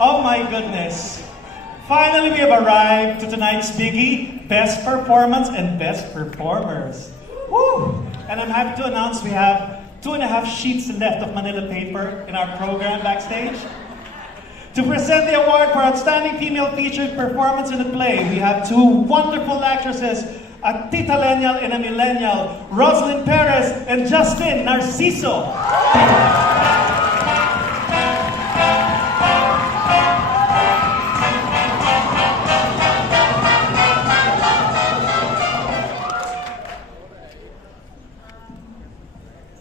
Oh my goodness. Finally, we have arrived to tonight's biggie, Best Performance and Best Performers. Woo! And I'm happy to announce we have 2.5 sheets left of Manila paper in our program backstage. To present the award for Outstanding Female Featured Performance in a Play, we have two wonderful actresses, a Tita Lennial and a Millennial, Rosalyn Perez and Justin Narciso.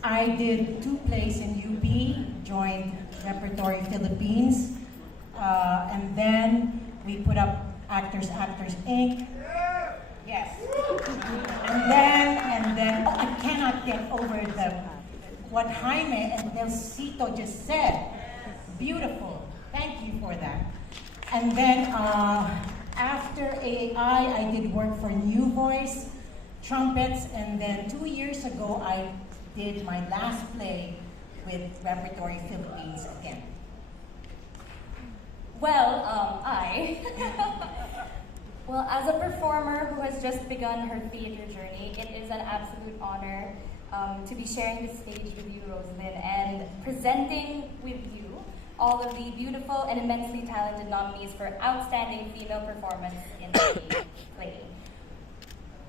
I did 2 plays in UP, joined Repertory Philippines, and then we put up Actors Inc. Yes. And then, oh, I cannot get over what Jaime and Nelsito just said. Beautiful. Thank you for that. And then after AAI, I did work for New Voice, trumpets, and then 2 years ago, I did my last play with Repertory Philippines again. Well, well, as a performer who has just begun her theater journey, it is an absolute honor to be sharing the stage with you, Rosalyn, and presenting with you all of the beautiful and immensely talented nominees for Outstanding Female Performance in the Play.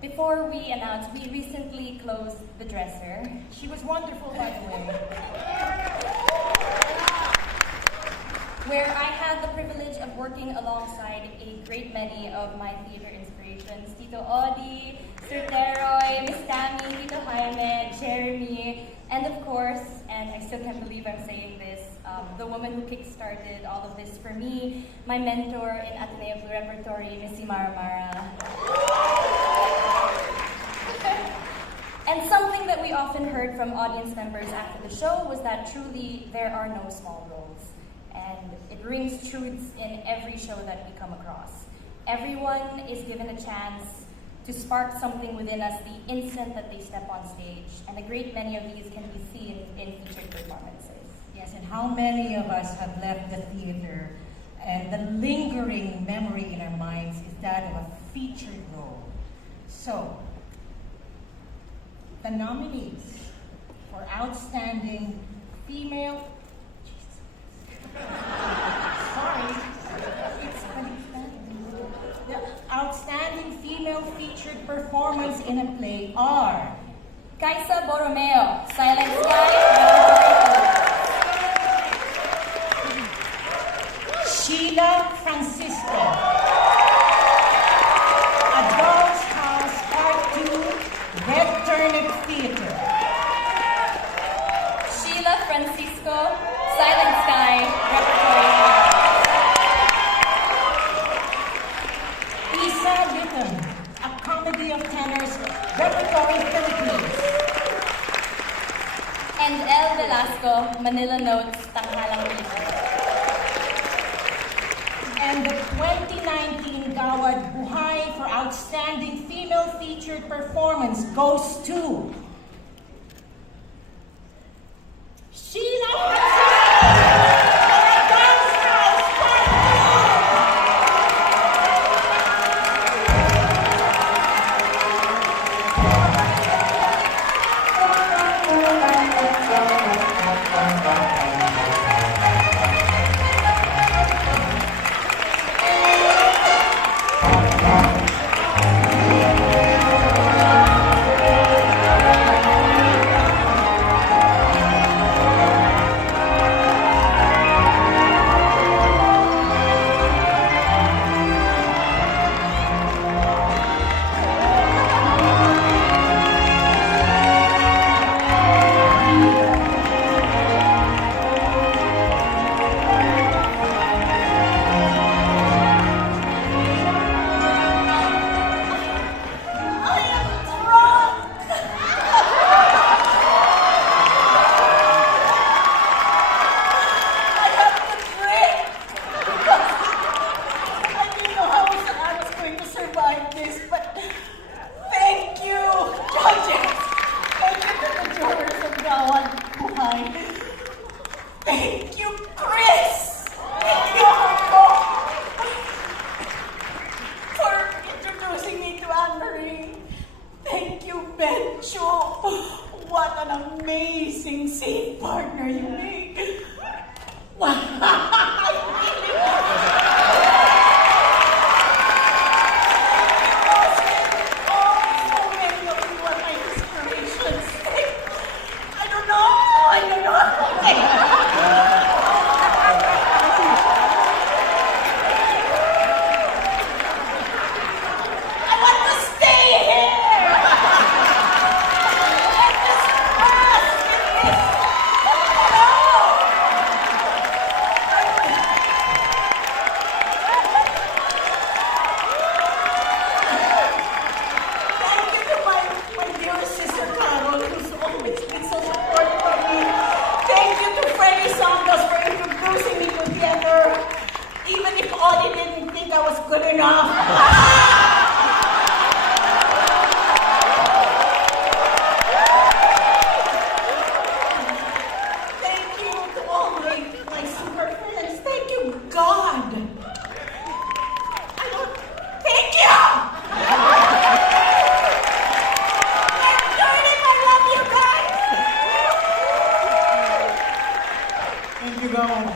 Before we announce, we recently closed The Dresser. She was wonderful, by the way. Where I had the privilege of working alongside a great many of my theater inspirations, Tito Audie, Sir Teroy, Miss Tammy, Tito Jaime, Jeremy, and of course, and I still can't believe I'm saying this, the woman who kickstarted all of this for me, my mentor in Ateneo Repertory, Miss Mara Mara. And something that we often heard from audience members after the show was that truly there are no small roles. And it rings truths in every show that we come across. Everyone is given a chance to spark something within us the instant that they step on stage. And a great many of these can be seen in featured performances. Yes, and how many of us have left the theater and the lingering memory in our minds is that of a featured role. So, the nominees for Outstanding Female... Sorry. The Outstanding Female Featured Performance in a Play are... Kaisa Borromeo, Silent Sky, Sheila Francisco, A Doll's House Part 2, Red Turnip Theater. Sheila Francisco, Silent Sky, Repertory. Isa Rhythm, A Comedy of Tenors, Repertory Philippines. And El Velasco, Manila Notes, Tanghalang Theater. And the 2019 Gawad Buhay for Outstanding Female Featured Performance goes to Sheila Francisco! Imagine if Audie didn't think I was good enough. Thank you to all my super friends. Thank you, God. Thank you! And darling, I love you guys! Thank you, Gawad.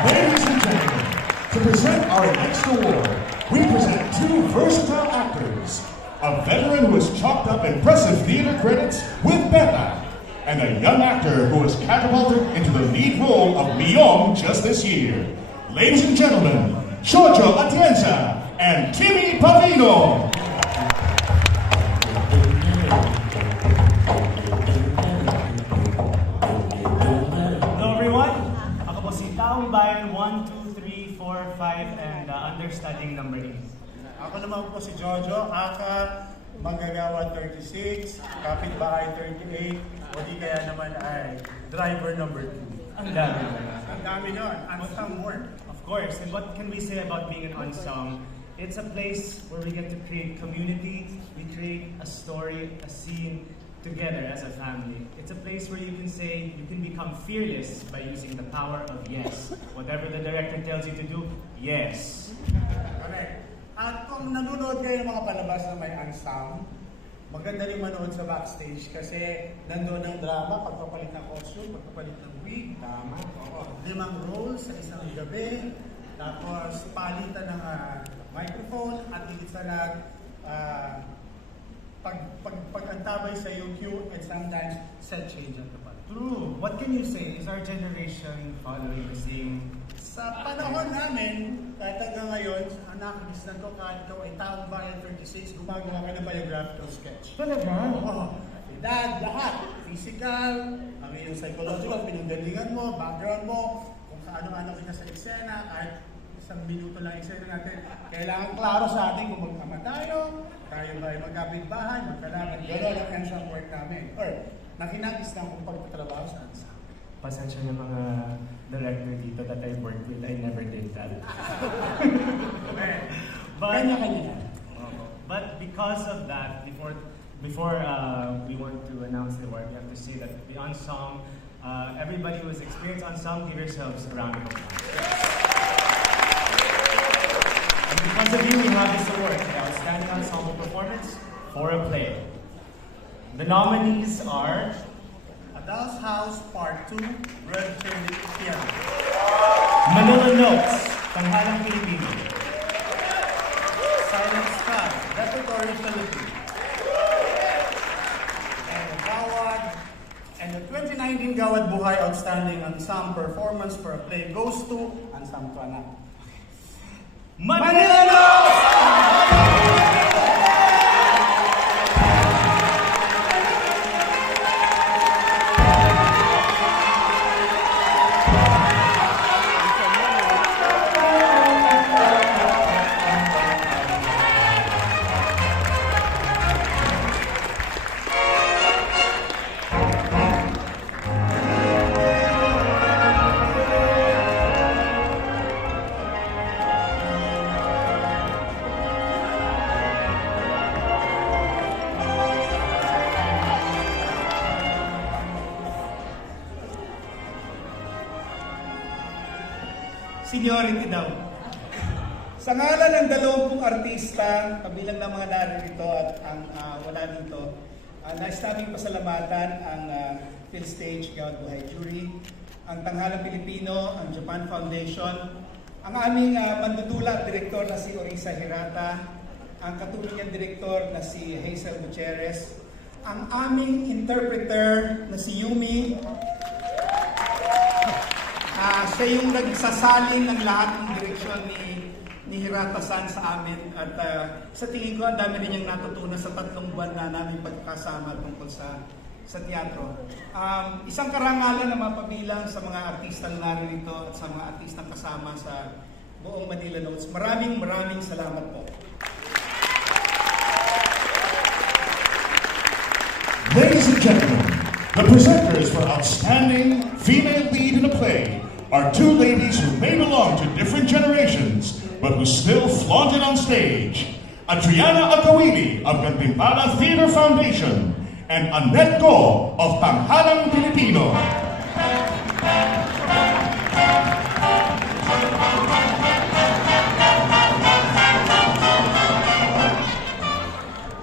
Ladies and gentlemen, to present our next award, we present two versatile actors. A veteran who has chalked up impressive theater credits with Beta, and a young actor who was catapulted into the lead role of Leon just this year. Ladies and gentlemen, Giorgio Atienza and Timmy Pavino. Hello everyone, ako po si Taong Bayan 1, 2, 3, 4, 5 and understudying number 8. Ako naman po si Jojo, aka Manggagawa 36, Kapitbahay 38, o di kaya naman ay Driver number 2. Ang dami. Ang dami nun, unsung work. Of course, and what can we say about being an unsung? It's a place where we get to create community, we create a story, a scene together as a family. It's a place where you can say, you can become fearless by using the power of yes. Whatever the director tells you to do, yes. Correct. At kung nanonood kayo ng mga palabas na may unsung, maganda rin manood sa backstage kasi nandoon ang drama, pagpapalit ng costume, pagpapalit ng wig, tama, 5 roles sa isang gabi, tapos palitan ng microphone at higit sa lahat, pag-antabay sa yung cue and sometimes set change at the part. True. What can you say? Is our generation following the same? Sa panahon namin, kahit hanggang ngayon, nakakisnan ko kahit ikaw ay Taong Bayan 36, gumagawa ka ng biographical sketch. Talaga? Oo. Edad, lahat. Physical, ang iyong psychological, pinanggalingan mo, background mo, kung kaano-ano kita sa eksena, kahit isang minuto lang eksena natin. Kailangan klaro sa atin kung magkama tayo ba ay magkapit-bahay, magkalaban. Gano'n ang unsung work namin. Or, nakinagis lang kung pagtatrabaho sa unsung. Pasensya niya mga director dito that I worked with. I never did that. Kanya-kanya. But because of that, before we want to announce the award, we have to say that the unsung, everybody who has experienced unsung, give yourselves a round of applause. And because of you, we have this award, the Outstanding Ensemble Performance for a Play. The nominees are Adults House Part 2, Red Trinity Piano. Manila Notes, Tanghalang Pilipino. Silent Sky, Repertory Philippines. And the Gawad, and the 2019 Gawad Buhay Outstanding Ensemble Performance for a Play goes to Ensemble Tuana. Manila Notes! Seniority daw. Sa ngalan ng 20 artista, kabilang ng mga naririto at ang wala dito, nais namin pasalamatan ang PhilStage Gawad Buhay Jury, ang Tanghalang Pilipino, ang Japan Foundation, ang aming mandudula at direktor na si Orisa Hirata, ang katulong niyang direktor na si Hazel Gutierrez, ang aming interpreter na si Yumi. Siya yung nagsasalin ng lahat ng direksyon ni Hirata-san sa amin at sa tingin ko ang dami rin niyang natutunan sa 3 buwan na namin pagkakasama tungkol sa teatro. Isang karangalan na mapabilang sa mga artistang narito at sa mga artistang kasama sa buong Manila Notes. Maraming salamat po. Ladies and gentlemen, The presenters for Outstanding Female Lead in a Play are two ladies who may belong to different generations, but who still flaunt it on stage. Adriana Agawili of Gantimpala Theater Foundation and Annette Go of Tanghalang Pilipino.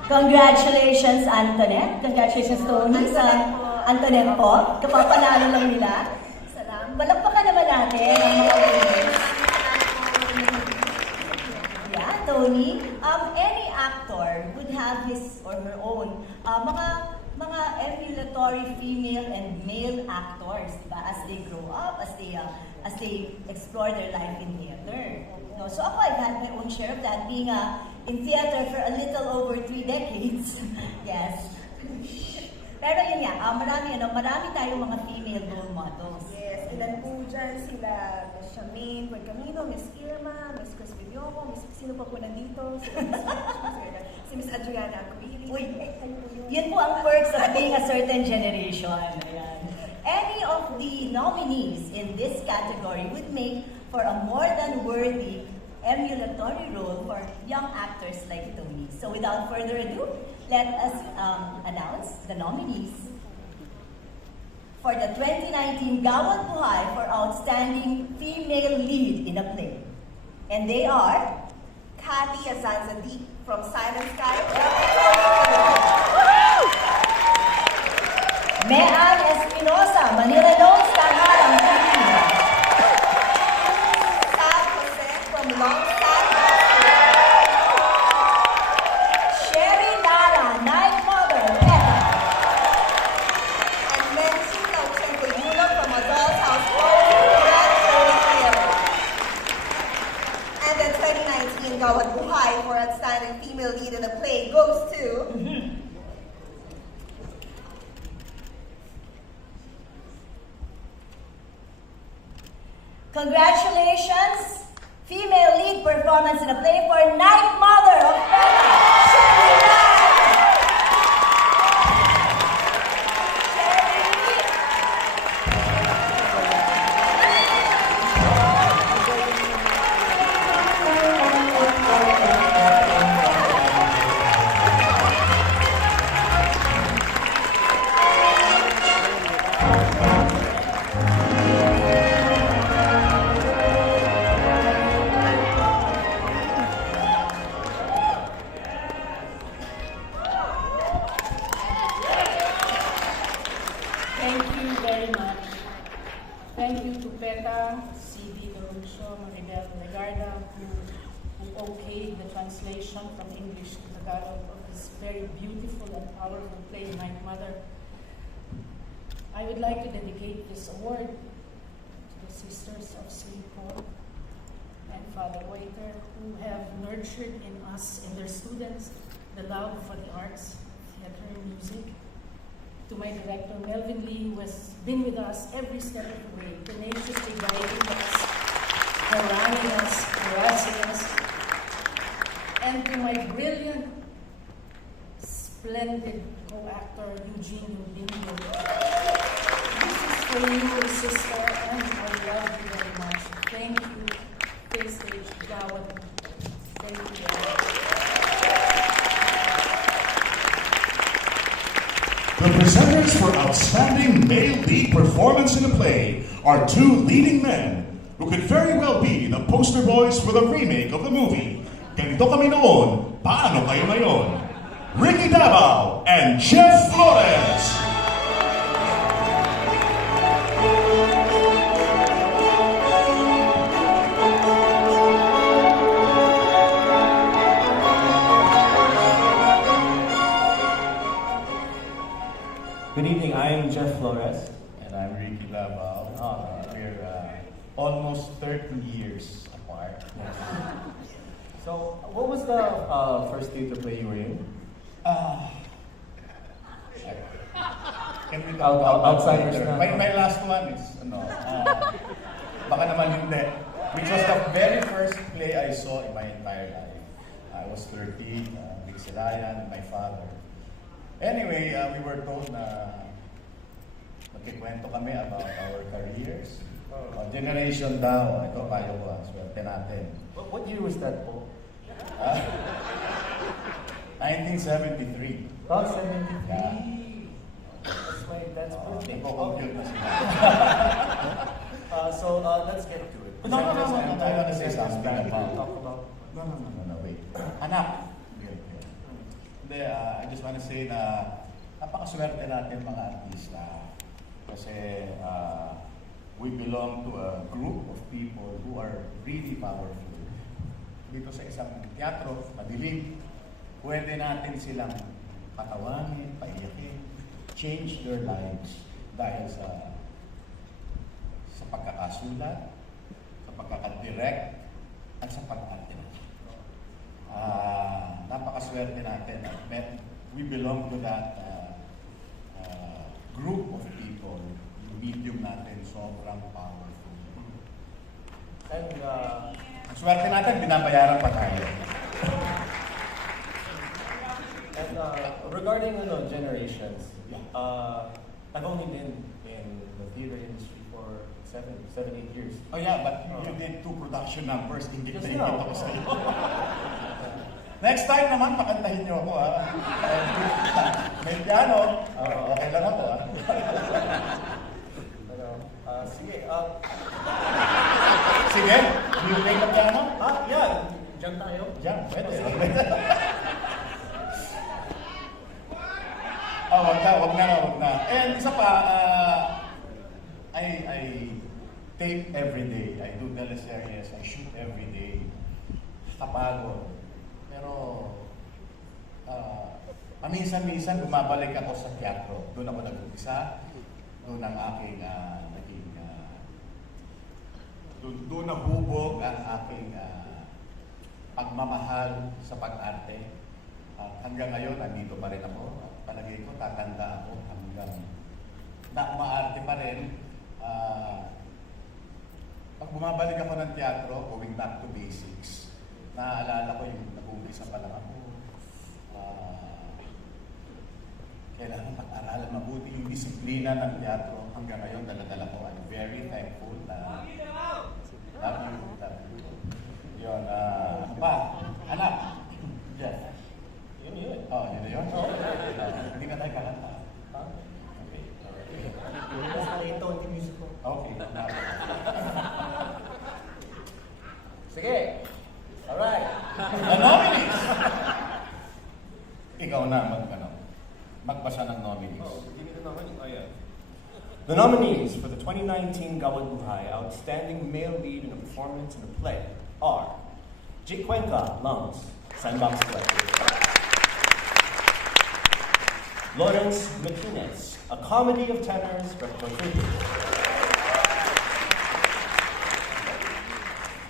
Congratulations, Antoinette. Congratulations, Tony, sa Antoinette po. Kapapanalo lang nila. Salamat. Palakpakan naman natin ang mga winners. Yeah, Tony. Any actor would have his or her own mga emulatory female and male actors, diba? As they grow up, as they explore their life in theater. No, so ako, I've had my own share of that, being in theater for a little over 3 decades. Yes. Pero yun nga, marami tayong mga female role models. Yes, ilan po dyan sila, Miss Charmaine Camino, Miss Irma, Miss Chris Villoko, Miss sino pa po nandito, si Miss Adriana Aquili. Uy, yun po ang perks of being a certain generation. Ayan. Any of the nominees in this category would make for a more than worthy emulatory role for young actors like Tony. So without further ado, let us announce the nominees for the 2019 Gawad Buhay for Outstanding Female Lead in a Play. And they are Kathy Azanzadi from Silent Sky. Mean Espinosa, Manila Notes, Tanghalang Pilipino. Sam Jose from Longside. Sherry Lara, Night Mother, Peta. And Mensu Nauchenkoyulo from Adult House Grand Hill. And the 2019 Gawad Buhay for Outstanding Female Lead in a Play goes to Congratulations! Female lead performance in a play for Night Mother of Peta, Sherry Lara. Thank you very much. Thank you to Peta, C.D. Dorucho, Maribel Legarda, who okayed the translation from English to Tagalog of this very beautiful and powerful play, Night Mother. I would like to dedicate this award to the Sisters of St. Paul and Father Waiter, who have nurtured in us and their students the love for the arts, theater, and music. To my director, Melvin Lee, who has been with us every step of the way, tenaciously guiding us, haranguing us, harassing us. And to my brilliant, splendid co-actor, Eugene Lubingo. This is for you, sister, and I love you very much. Thank you, PhilStage Gawad. Thank you. The presenters for Outstanding Male Lead Performance in a Play are two leading men who could very well be the poster boys for the remake of the movie Ganito Kami Noon, Paano Kayo Ngayon? Ricky Davao and Jeff Flores. Good evening, I'm Jeff Flores. And I'm Ricky Davao. We're almost 30 years apart. So, what was the first theater play you were in? Can we talk about Outsiders later? na. My last one is, baka naman hindi. Which was the very first play I saw in my entire life. I was 13, Big Silayan, my father. Anyway, we were told na magkikwento kami about our careers. Generation daw, ito payo ko, swerte natin. What year was that, po? 1973. Oh, 73. Yeah. That's my dad's birthday. Nagko-compute na sila. So let's get to it. No, I want to say something about... Talk about. No, wait. Anak. Hindi, I just want to say na napakaswerte natin mga artista. Kasi we belong to a group of people who are really powerful. Dito sa isang teatro, madilim, pwede natin silang patawanin, paiyakin, change their lives dahil sa pagkakasulat, sa pagkakadirect, at sa pag-arte. Napakaswerte natin. We belong to that group of people. Yung medium natin, sobrang powerful. And Ang swerte natin, binabayaran pa tayo. And regarding generations, I've only been in the theater industry for 7-8 years. Oh yeah, but you did 2 production numbers. Hindi Just kita now. ko sa iyo. Next time naman, pakantahin niyo ako ha. May piano. Okay lang ako ha. Sige. Sige, do you play the piano? Yeah. Diyan tayo. Diyan, pwede. Wag na. And isa pa, I tape every day. I do teleseries. I shoot every day. Kapagod. Pero, paminsan-minsan bumabalik ako sa teatro. Doon ako nag-umpisa. Doon ang aking doon nahubog ang aking pagmamahal sa pag-arte. At hanggang ngayon, nandito pa rin ako. At palagay ko, tatanda ako hanggang na umaarte pa rin. Pag bumabalik ako ng teatro, going back to basics, naaalala ko yung nag-umpisa pa lang ako. Kailangan mag-aralan mabuti yung disiplina ng teatro. Hanggang ngayon, dala-dala ko. I'm very thankful na love you. Yun, ano pa? Anak! Yes. Yun. Oh, yun. Hindi na tayo kakanta. Okay. Ito, hindi music ko. Okay. Sige. Alright. The nominees! Ikaw na magbasa ng nominees. The nominees for the 2019 Gawad Buhay Outstanding Male Lead in a Performance in a Play are Jake Cuenca, Lungs, Sandbox Collective. Lawrence Martinez, A Comedy of Tenors, Repertoire.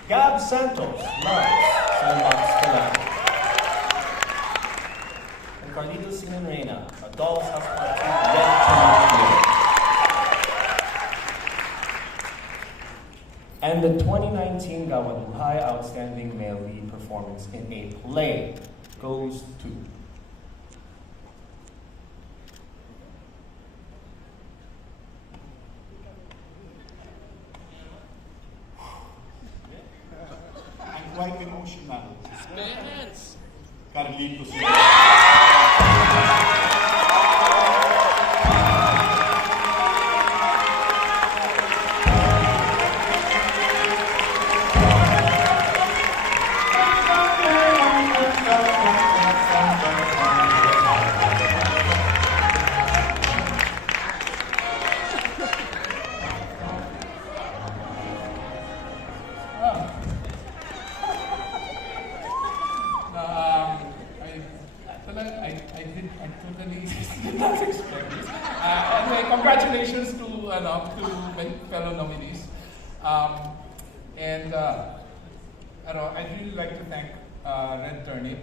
Gab Santos, Lungs, Sandbox Collective. And Carlito Sinanrena, A Doll's House Party, Yet to Be Created. And the 2019 Gawad Buhay Outstanding Male Lead Performance in a Play goes to I'm quite emotional. Carlitos. I totally did not expect this. Anyway, congratulations to my fellow nominees. I'd really like to thank Red Turnip.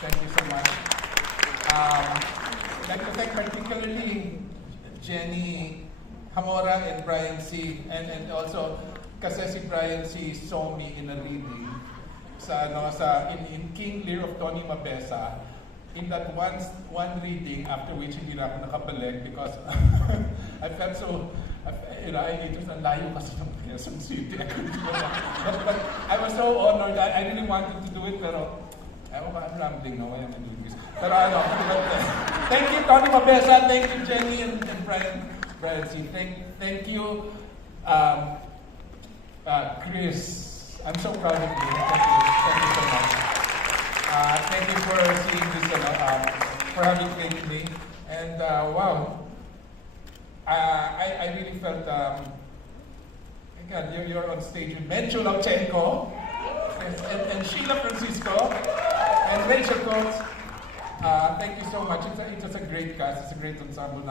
Thank you so much. I'd like to thank particularly Jenny Hamora and Brian C. And also kasi si Brian C. saw me in a reading in King Lear of Tony Mabesa. in that one reading, after which hindi na ako nakabalik because I felt so, it was ang layo kasi ng Quezon City. but I was so honored. I really wanted to do it, pero I'm rambling now. Why am I doing this? Pero thank you, Tony Mabesa. Thank you, Jenny and Brian C. Thank you, Chris. I'm so proud of you. Thank you so much. Thank you for seeing this, for having faith in me. And wow, I really felt, again, you're on stage with Mencho Lauchenko and Sheila Francisco and Rachel Coates. Thank you so much. It's a great cast. It's a great ensemble.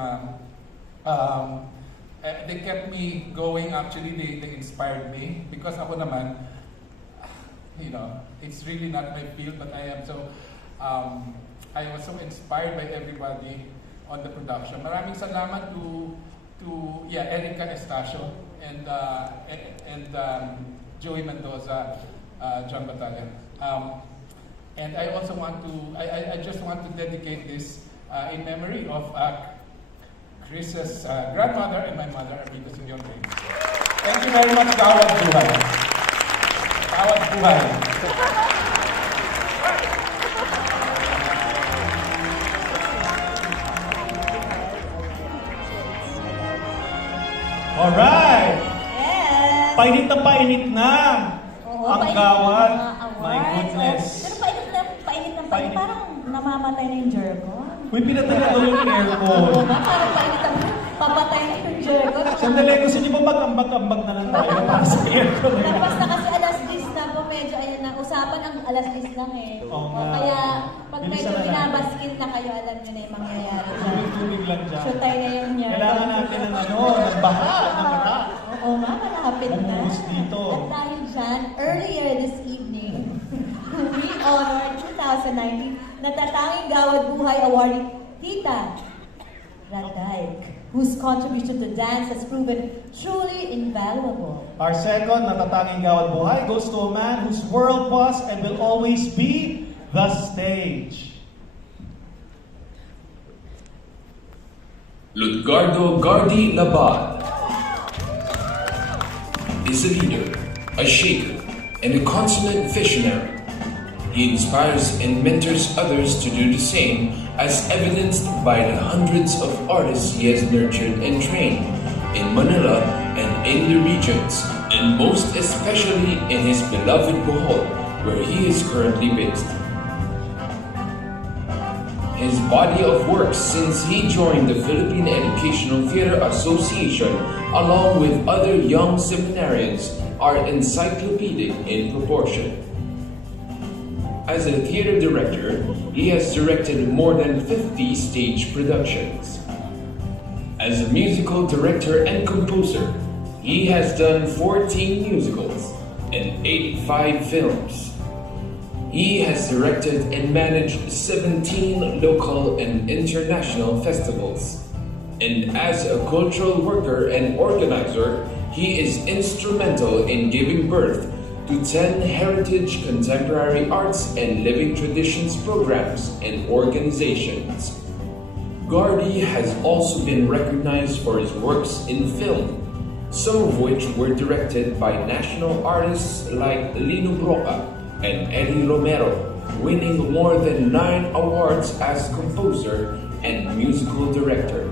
They kept me going. Actually, they inspired me because ako naman, it's really not my field, but I was so inspired by everybody on the production. Maraming salamat to Erica Estacio and Joey Mendoza, John Batalya. And I also I just want to dedicate this in memory of Chris's grandmother and my mother, Arvita Singyon. Thank you very much, Gawad Buhay. Gawad Buhay. Alright! Yes! Painit na Oo, ang painit Gawad. ng mga awards. My goodness. Pero painit. Painit. Parang namamatay na yung Jergo. Uy, pinatay na ulo yung aircon. Oo nga, parang painit ang papatay na yung Jergo. Sandali, gusto niyo ba mag-ambag-ambag na lang tayo para sa aircon? Tapos na kasi alas 10 na po, medyo ayan na. Usapan ang alas 10 lang eh. Oo nga. Kaya pag Bilisan medyo na natin. binabaskin na kayo, alam nyo na yung mangyayari dyan. Tubig lang dyan. Shotay na yung niya. Kailangan natin ng ng baha, ng mara. Oo nga, malapit na. Bumuhos dito. At dahil dyan, earlier this evening, we honored 2019 natatanging Gawad Buhay awardee Tita Randaik, whose contribution to dance has proven truly invaluable. Our second natatanging Gawad Buhay goes to a man whose world was and will always be the stage. Ludgardo Gardi Labad is a leader, a shaker, and a consummate visionary. He inspires and mentors others to do the same, as evidenced by the hundreds of artists he has nurtured and trained in Manila and in the regions, and most especially in his beloved Bohol, where he is currently based. His body of work since he joined the Philippine Educational Theatre Association, along with other young seminarians, are encyclopedic in proportion. As a theater director, he has directed more than 50 stage productions. As a musical director and composer, he has done 14 musicals and 85 films. He has directed and managed 17 local and international festivals. And as a cultural worker and organizer, he is instrumental in giving birth to 10 heritage contemporary arts and living traditions programs and organizations. Gardi has also been recognized for his works in film, some of which were directed by national artists like Lino Broca and Eddie Romero, winning more than 9 awards as composer and musical director.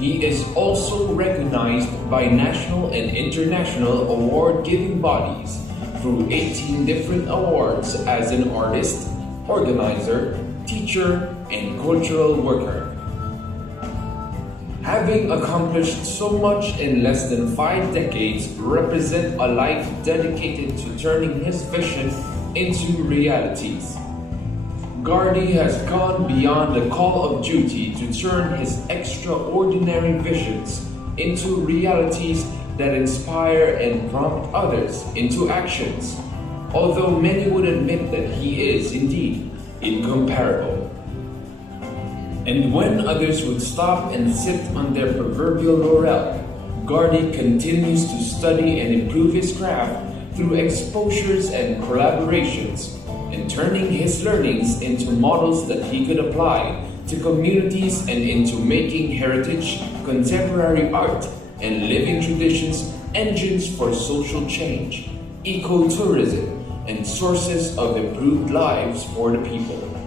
He is also recognized by national and international award-giving bodies through 18 different awards as an artist, organizer, teacher, and cultural worker. Having accomplished so much in less than 5 decades represent a life dedicated to turning his vision into realities. Gardi has gone beyond the call of duty to turn his extraordinary visions into realities that inspire and prompt others into actions, although many would admit that he is indeed incomparable. And when others would stop and sit on their proverbial laurel, Gardi continues to study and improve his craft through exposures and collaborations, and turning his learnings into models that he could apply to communities and into making heritage, contemporary art, and living traditions engines for social change, ecotourism, and sources of improved lives for the people.